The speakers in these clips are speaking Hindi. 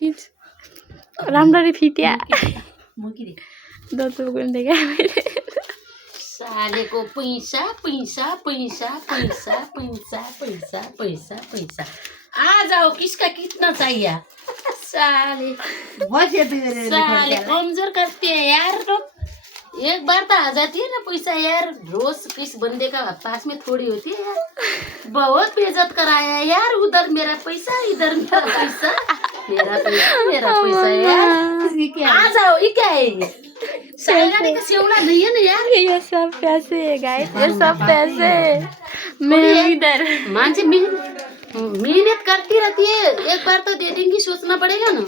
फिच राम्ररी फिट्या मुकी दे दत्तु देखा सालेको पैसा पैसा पैसा पैसा पैसा पैसा पैसा पैसा आ जाओ किसका कितना चाहिए साले साले कमजोर करती है यार तो एक बार तो आ जाती है ना पैसा यार रोज किस बंदे का पास में थोड़ी होती है यार बहुत बेइज्जत कराया यार उधर मेरा पैसा इधर मेरा पैसा मेरा पैसा यार आ जाओ ये क्या है ये सालगाड़ी का सेवड़ा नहीं है ना यार ये सब पैसे है गाइस ये सब पैसे मेरे इधर मानसी मेहनत करती रहती है एक बार तो दे देंगी सोचना पड़ेगा ना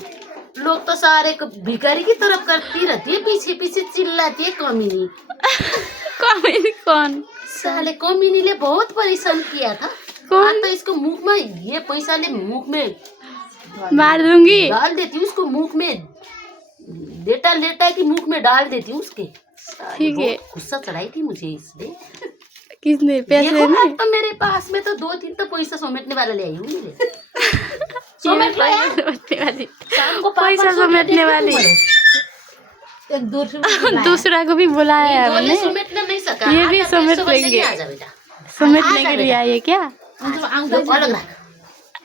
लोग तो सारे भिखारी की तरफ करती रहती है पीछे पीछे चिल्लाती है कमीनी कमीनी कौन साले कमीनी ने बहुत परेशान किया था कौन तो इसको मुख में ये पैसा ले मुख में मार दूंगी डाल देती हूँ उसको मुख में लेटा लेटा की मुख में डाल देती हूँ उसके ठीक है गुस्सा चढ़ाई थी मुझे इसलिए किसने पैसे नहीं तो मेरे पास में तो 2-3 तो पैसा समेटने वाला ले आई हूँ समेट लो यार शाम को पैसा समेटने वाली एक दूसरा को भी बुलाया है हमने समेटने नहीं सका ये भी समेट लेंगे समेटने के लिए आइए क्या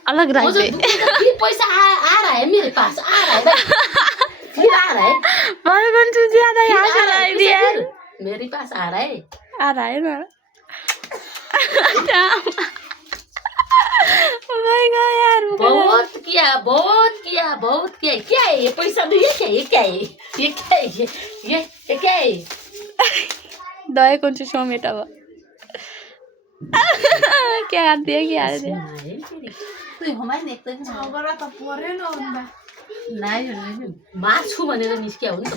अलग रख दे पैसा आ रहा है मेरे पास आ रहा है फिर आ रहा है ज्यादा यहाँ से लाई दिया मेरे पास आ रहा है ना यार बहुत किया क्या है ये पैसा दो ये क्या है ये क्या है दया कौन सी शो मेटा वो क्या हाथ दिया क्या हाथ दिया मार्छु भनेर निस्किया हो नि त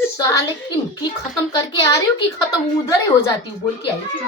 साले कि खत्म करके आ रही हो कि खत्म उधर ही हो जाती हूँ बोल के आई थी